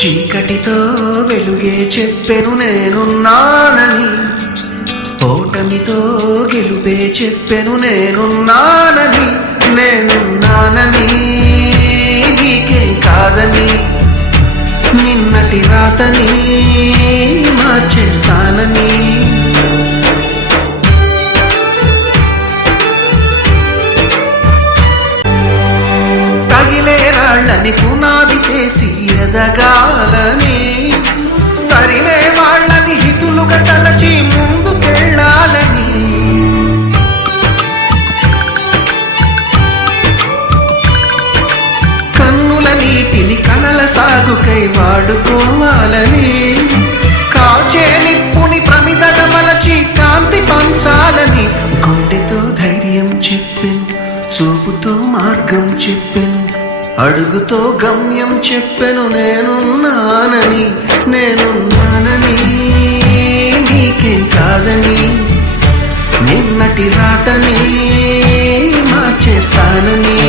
చీకటితో వెలుగే చెప్పెను నేనున్నానని, ఓటమితో గెలుపే చెప్పెను నేనున్నానని. నేనున్నానని నీకేం కాదని, నిన్నటి రాతని మార్చేస్తానని. తగిలే రాళ్ళని పునాది చేసి ఎదగాలని, తరిమే వాళ్ళని హితులుగా తలచి ముందుకెళ్ళాలని. కన్నుల నీటిని కలల సాగుకై వాడుకోవాలని, కాచే నిప్పుని ప్రమిదగా మలచి కాంతి పంచాలని. గుండెతో ధైర్యం చెప్పెను, చూపుతో మార్గం చెప్పెను, అడుగుతో గమ్యం చెప్పెను నేనున్నానని. నేనున్నానని నీకేం కాదని, నిన్నటి రాతని మార్చేస్తానని.